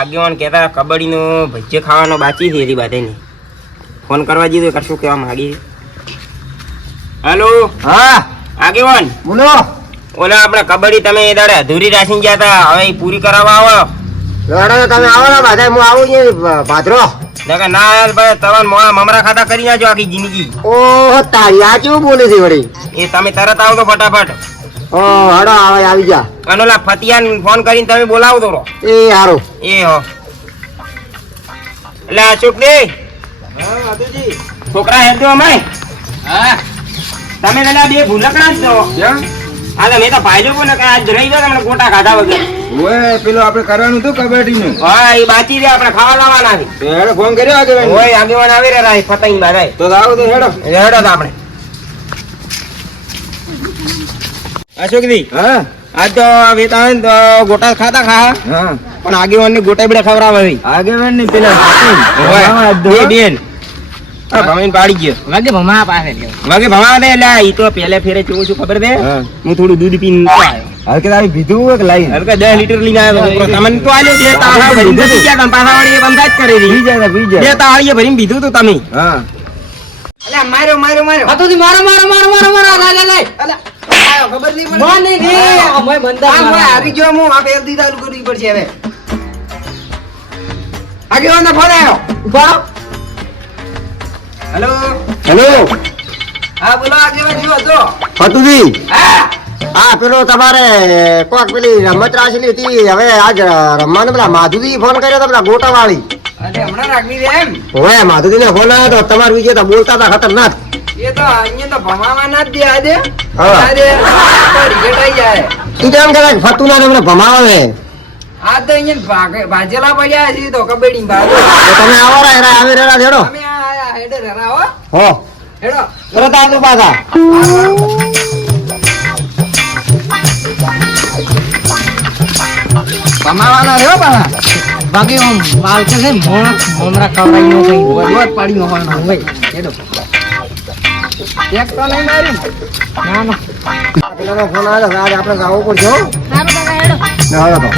આગેવાન કહેતા કબડ્ડીનો ભજીયો ખાવાનો બાકી છે એની બાધેની ફોન કરવા દીધો કશું કહેવા માંગી. હેલો. હા આગેવાન બોલો. ઓલા આપણે કબડ્ડી તમે એ દાડે અધૂરી રાખીને ગયા હતા, હવે એ પૂરી કરાવવા આવો. લડો તમે આવો ને બધા, હું આવું છું ભાદરો. ના યાર ભાઈ, તમે મમરા ખાતા કરી નાખજો આખી જિંદગી. ઓહો તારી આ કેવું બોલે છે વળી? એ તમે તરત આવો તો ફટાફટ. ઓ હડો આવે આવી જા. અને ઓલા ફતિયાન ફોન કરીને તમે બોલાવો તો. એ હારો. એ હો. એટલે અશોક ને છોકરા હેડો અમે. હા તમે પેલા બે ભૂલકણા જ છો. હા તમે તો ભાઈજો કોને આજ રહી ગયો તમને ગોટા ખાધા વગર. ઓય પેલો આપણે કરવાનું હતું કબડ્ડી નું. હા એ બાકી છે, આપણે ખાવા લાવવાના છે. હેડો ફોન કર્યો આગેવાન. ઓય આગેવાન આવી રહ્યા ફતાઈ બારાય. તો આવો તો હેડો. હેડો તો આપણે. અશોકજી હા આજ તો વેતાન ગોટા ખાતા ખા, હા પણ આગેવાન ની ગોટા બેડા ખવડાવે. આગેવાન ની પેલા બે બેન ભમીને પાડી ગયો વાગે ભમા પાસે ગયો. વાગે ભમા દે. એટલે ઈ તો પહેલે ફેરે કેવું છું ખબર દે, હા. હું થોડું દૂધ પીને આવ્યો. હલકે તારી પીધું કે લાઈન હલકે 10 લીટર લઈને આવ્યો. તમને તો આલ્યો બે તાળા ભરીને પી ગયા. તમે પાછા વળી એ બંધ જ કરી પી દીધી. જાય પી બે જાય. તાળીએ ભરીને પીધું તું તમે. હા અલ્યા માર્યો માર્યો માર્યો. હતુજી મારો મારો મારો મારો મારો લે લે લે. અલ્યા ખબર નહીં પડી. મને ને અમય મંદા આ મોય આવી ગયો, હું આ પેલ દીધા કરવી પડશે હવે. આગેવાનનો ફોન આવ્યો. ઉભા. હેલો. હેલો હા બોલો આગેવાન જો હતો. ફતુજી. હા હા પેલો તમારે કોક પેલી રમત રાખેલી હતી, હવે આજ રમવાનું પેલા માધુજી ફોન કર્યો તો પેલા ગોટા વાળી. અરે હમણાં રાખવી છે એમ. હવે માધુજી ને ફોન આવ્યો તો તમારું વિશે તો બોલતા હતા ખતરનાક. એ તો અહીંયા તો ભમાવા ના જ દે આજે. હા. આજે રિઝલ્ટ આવી જાય. તું કેમ કરે ફતુના ને એમને ભમાવે? આ તો અહીંયા ભાજેલા પડ્યા છે તો કબડ્ડી ભાગો. તો તમે આવો રે આવી રેડા હેડો. અમે આ હેડે રહેરા હો. હો હેડો. તરત આવજો પાછા. ભમાવાના રહ્યો બાબા. બાકી આમ માલ કે છે મોમરા ખવડાઈ નો કઈ વરવટ પાડી નો હોય હોય. હેડો. એક તો નહીં માર્યું. ના ના. પેલાનો ફોન આવ્યો આજે આપણે જવું પડશે હો. સારું દાદા હેડો. ના હવે તો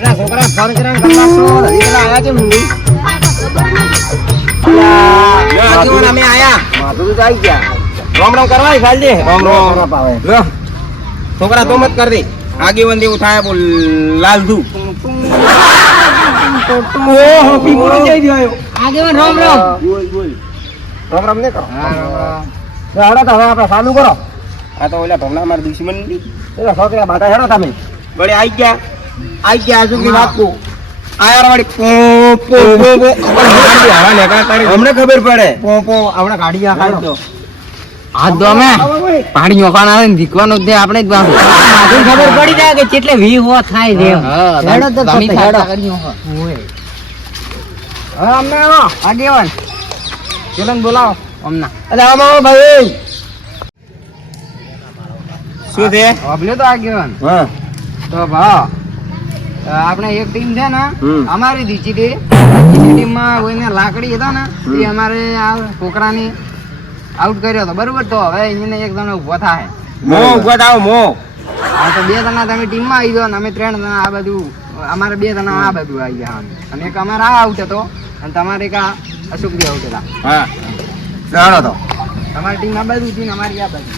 એલા છોકરા ફોન કરીને કલાક તો હજી પેલા આયા છે મુંડી. આગેવાન અમે આયા. માધુજી તો આવી ગયા. રોમ રોમ કરવા ખાલી રોમ રોમ. આવે. લો છોકરા તો મત કર દે. આગેવાન જેવું થાય બોલ લાલધુ. ઓહો પીપળો જઈ ગયો. આગેવાન રામ રામ. રામ રામ ને કરો. હા રામ. હેડો તો હવે આપણે ચાલુ કરો. આ તો ઓલા ભમણા મારા દુશ્મન ની. એટલે છોકરા બાટા હેડો તમે. વળી આઈ ગયા શું વાત કો આયાર વાળી પો પો પો હવા નેકળા તારી અમને ખબર પડે. પો પો આવડા ગાડી આ કાઢ દો. હાથ દો અમે પાણી નોખાણ આવે ને દીકવાનું તે આપણે જ બાંધો. માથું ખબર પડી જાય કે કેટલે વી હો થાય છે એમ. હેડો તો તમે હેડો. હા અમને આવો આગેવાન ચલન બોલાવો અમના. અરે આમ આવો ભાઈ. શું છે ઓબલ્યો તો આગેવાન. હા તો ભા આપણે એક ટીમ છે ને અમારી દીચી ટીમમાં કોઈને લાકડી હતા ને એ અમારે આ છોકરાની આઉટ કર્યો હતો બરોબર. તો હવે એને એક જણો ઉભો થાય. મો ઉભો થાવ મો. હા તો 2 જણા તમે ટીમમાં આવી જાઓ ને અમે 3 જણા આ બધું અમારે 2 જણા આ બધું આવી ગયા. અને એક અમારે આ આઉટ હતો અને તમારે એક આ અશોકજી આઉટ હતા. હા હેડો તો. તમારી ટીમ આ બાજુ હતી ને અમારી આ બાજુ.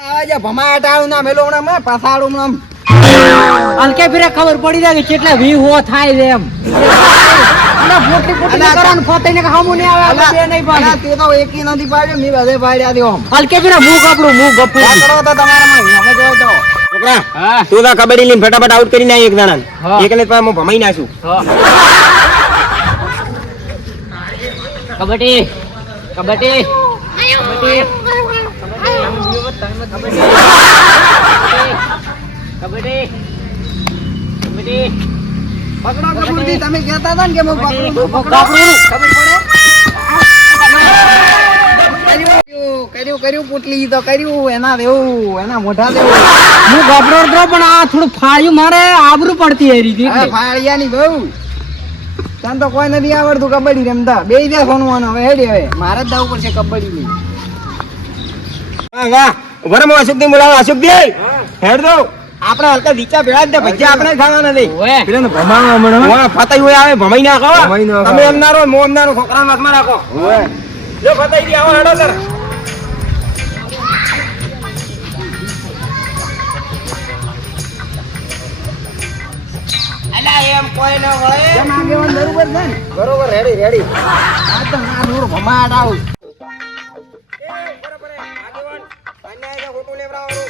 આવાજે ભમાટ આવ ના મેલો હમણાં મે પાછાડું હમણાં. હલકે ફેરે ખબર પડી જાય કે કેટલા વી હો થાય છે એમ. અલા ફોટી ફોટી કરવાનું ફોટાઈને કે હામું નહીં આવે આપણે બે નહીં પાડે. તે તો એકી નથી પાડ્યો મે બધે પાડ્યા દે ઓમ. હલકે ફેરે મુખ આપણું મુખ ગપ્પું. આ કરો તો તમારામાં અમે જોઈ તો છોકરા હા તું તો કબડ્ડી લઈને ફટાફટ આઉટ કરી નાખ એક હા. જણાને. એકને તો હું ભમાઈ નાખું. કબડ્ડી કબડ્ડી કબડ્ડી કબડ્ડી પકડો કબૂલજી તમે કહેતા હતા ને કે હું પકડું છું. પકડો. ખબર પડે કર્યું પુટલી તો કર્યું એના દેવું એના મોઢા દેવું. હું ગભરો હતો પણ આ થોડું ફાળ્યું મારે આબરૂ પડતી એ રીતે. અરે ફાળિયાની બહુ તને તો કોઈ નથી આવડતું કબડ્ડી રમતા. બે જ્યાં સોનવાનું હવે હેડી હવે મારે જ જવું પડશે કબડ્ડી ની. વાહ વાહ વરે હું અશોકભાઈ બોલાવો. અશોકભાઈ હેડ દો આપણે હલકા દીચા ભેળા જ દે ભજીયા આપણે ખાવાના નહીં. પેલા ભમાવા હમણાં ઓય ફતાઈ હોય આવે ભમાઈ નાખો. ભમાઈ નાખો. તમે એમ ના રહો મો એમ ના રહો છોકરાના હાથમાં રાખો. ઓય જો ફતાઈ દી આવો હેડો સર. અલા એમ કોઈ ન હોય. કેમ આગેવાન બરોબર છે ને? બરોબર રેડી રેડી. આ તો આ નૂર ભમાટ આવું. બરોબર આગેવાન અન્યાય છે ખોટું લેવરાવાનું.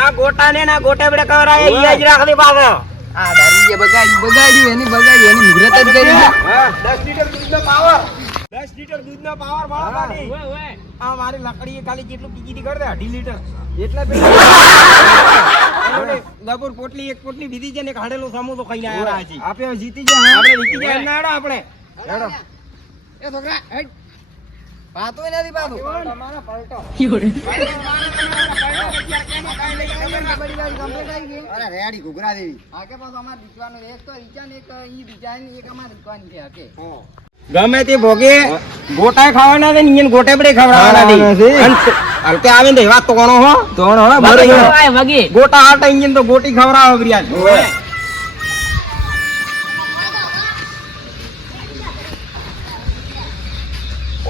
આ ગોટા ને ના ગોટા બડે કવરાય ઈ જ રાખ દે પાછો. આ દારૂ જે બગાડ્યું એની મુહૂર્ત જ કરી છે. 10 લીટર દૂધનો પાવર 10 લીટર દૂધનો પાવર બાળાની. આ મારી લકડી ખાલી કેટલું પીકી કર દે 2.5 લીટર એટલે ગબુર પોટલી એક પોટલી બીધી છે ને એક હાડેલો સમોસો ખાઈને આયા છે. આપણે જીતી જાય આપણે જીતી જાય ના હેડો આપણે હેડો. એ છોકરા હેડ. પાતોય નથી પાતો. તમારા પલટો અરે રેડી ઘૂઘરા દેવી. હા કે પાછો અમાર દીકવાનો એક તો ઈચા ને એક ઈ બીજા ને એક અમાર દીકવાની છે કે. ગમે તે ભોગે ગોટાય ખાવાના છે ને ઈયન ગોટે બડે ખવડાવવાના ખાવાના છે. છે. અને હલકે આવે ને વાત તો કોનો હો તોણ હો બરોબર ગોટા હાટા ઈયન તો ગોટી ખવડાવે બરિયાજ.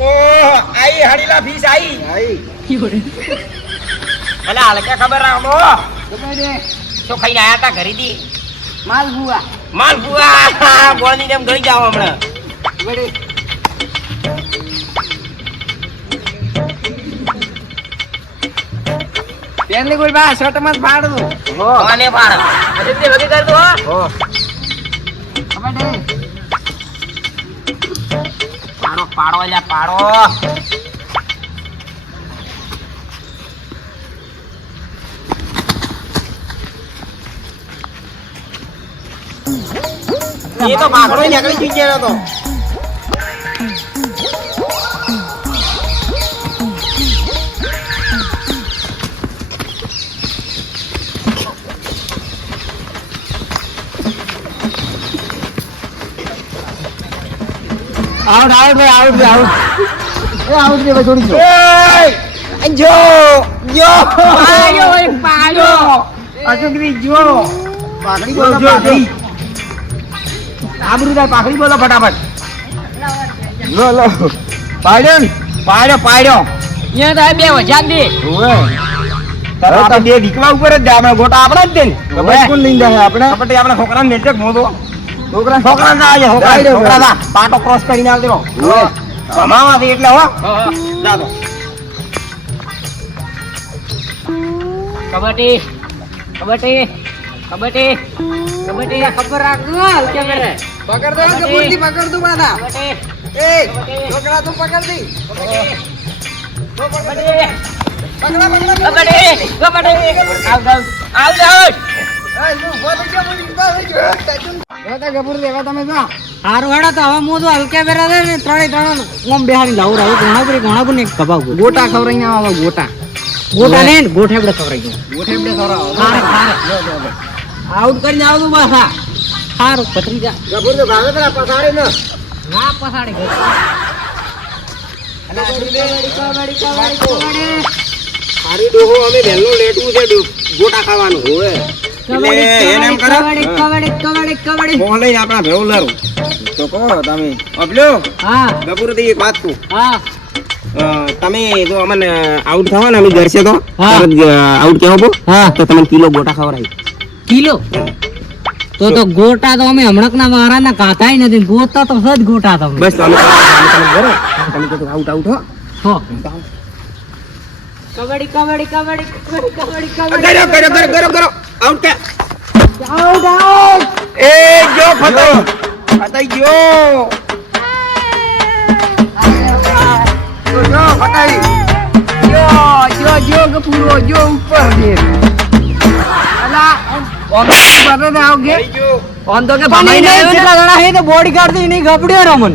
ઓ આઈ હડીલા ફીસ આઈ અલા હલકે ખબર રાખો તો ખાઈને આયા તા ઘરે થી માલ ભુવા. માલ બુઆ ગોળની જેમ ગળી જાવ હમણાં. પેનલી કોઈ બા શર્ટ માં ફાડ દો. કોને પાડ અજે વગી કર દો હો હવે દે. પાડો પાડો લ્યા પાડો. એ તો ભાગડો નીકળી જઈ ગયો તો. આઉટ આઉટ ભાઈ આઉટ ભાઈ આઉટ એ આઉટ દે છોડી દો. જો જો પાડ્યો એક પાડ્યો. અજુગરી જો પાઘડી જો બોલો જો પાઘડી. આબરૂ થાય પાખડી બોલો ફટાફટ. લો લો પાડ્યો ને પાડ્યો પાડ્યો. અહીંયા તો બે વજા દે. ઓય આપણે બે દીકવા ઉપર જ આપણે ગોટા આપણા જ દે ને. કબડ્ડી કોણ લઈને જાય આપણે કપટી આપણા છોકરાને મેચક મોદો છોકરા છોકરા ના આવે છોકરા જાય, છોકરા ના પાટો ક્રોસ કરીને આવજો ભમાવા દે એટલે હો જા દો. કબડ્ડી કબડ્ડી કબડ્ડી કબડ્ડી ખબર રાખજો કે કરે પકડ દો કબડ્ડી પકડ દો બાદા એ છોકરા તું પકડ દી કબડ્ડી પકડા કબડ્ડી કબડ્ડી આવ આવ આવ જાવ એ તું બોલ કે બોલ કા ગબુર દેવા તમે જા હારું હેડા તો હવે મો તો હલકે બેરા દે ને ત્રણ ઓમ બેહારી લાવ રાવ ઘણા ને કબાવ ગોટા ખવરાઈને આવા ગોટા ગોટા ને ગોઠેબડે ખવરાઈ ગયો ગોઠેબડે ખવરાવ હારે હારે આઉટ કરીને આવતું પાછા હારું પતરી જા ગભુર તો ભાગે પેલા પસાડે ને. ના પસાડી ગયો મારી ડોહો અમે વહેલો લેટવું છે ગોટા ખાવાનું હોય એટલે એને એમ કરો ફોન લઈને આપણા ભેવું લારું તો કહો તમે અબલ્યો હા ગપુરથી એક વાત કહું હા તમે જો અમને આઉટ થવા ને અમે ઘર છે તો હા. આઉટ કેવો બો હા તો તમે કિલો ગોટા ખવડાવી કિલો તો ગોટા તો અમે હમણાં ના વારા ના કાતાય નથી ગોતા તો સજ ગોટા તમે બસ તમે કરો તમે કહો આઉટ આઉટ હો હો કબડ્ડી કબડ્ડી કબડ્ડી કબડ્ડી કરો કરો કરો કરો કરો આઉટ કે આઉટ આઉટ એ જો ફતાઈ ફતાઈ જો જો ફટાઈ. જો ગપુરો જો ઉપર દે અલા ઓન તો ને આવગે થઈ ગયો ઓન તો કે ભમાઈ ને કેટલા જણા હે તો બોડી ગાર્ડ થી નહીં ગપડ્યો રમન